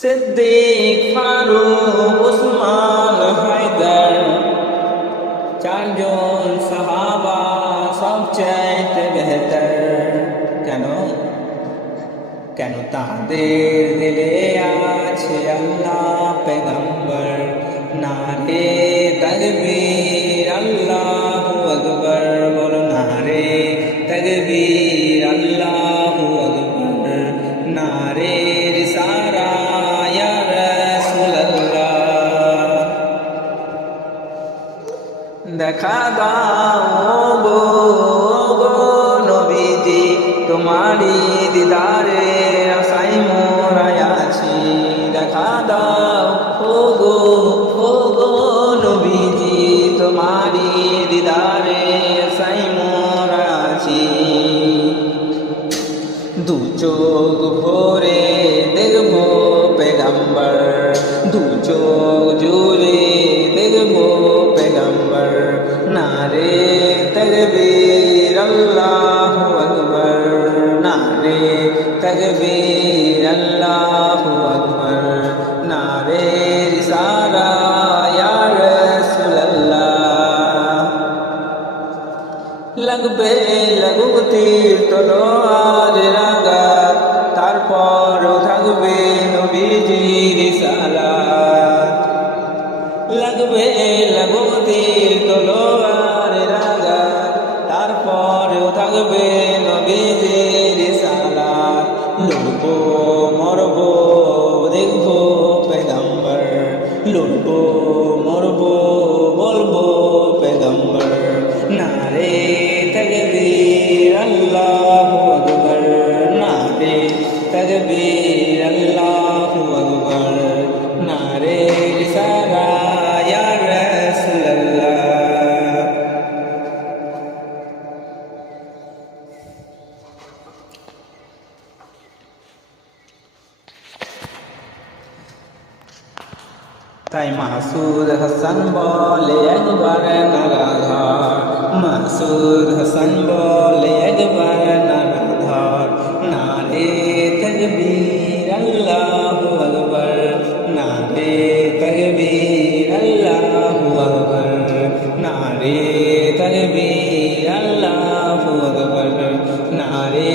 সিদ্দিক, ফারুক, উসমান, হায়দার, চারজন সাহাবা সবচাইতে বেহতর। কেন? কেন তাদের দিলে আছে আল্লাহ পেগম্বর। নারে তাকবীর আল্লাহু আকবার, বলো নারে তাকবীর আল্লাহু আকবার। নারে রিসালা ইয়া রাসূলুল্লাহ। দেখা দাও গো নবীজি, তোমারি দিদারে আশায় মোরা আছি। দেখা দাও গো নবীজি, তোমারি দিদারে আশায় মোরা আছি। দু চোখ ভরে দেখবো পেগম্বর, দু চোখ জুড়ে দেখবো পেগম্বর। নারে তাকবীর আল্লাহু আকবার, নারে তাকবীর আল্লাহু আকবার। নারে রিসালা ইয়া রাসূলুল্লাহ। লাগবে লাগুক তীর তলোয়ার আঘাত, তারপরও থাকবে নবীজির রিসালাত। লাগবে লাগুক তীর তলোয়ার আঘাত, তারপরও থাকবে নবীজির রিসালাত। লড়বো মরবো দেখবো পেগম্বর, লড়বো মরবো বলবো পেগম্বর। নারে তাকবীর আল্লাহু আকবার, নারে তাকবীর আল্লাহু আকবার। নারে রিসালা ইয়া রাসূলুল্লাহ। তাই মাসুদ হাসান বলে একবার নারাধার, মাসুদ হাসান বলে একবার নারাধার। নারে তাকবীর আল্লাহু আকবার, নারে তাকবীর আল্লাহু আকবার। নারে তাকবীর আল্লাহু আকবার, নারে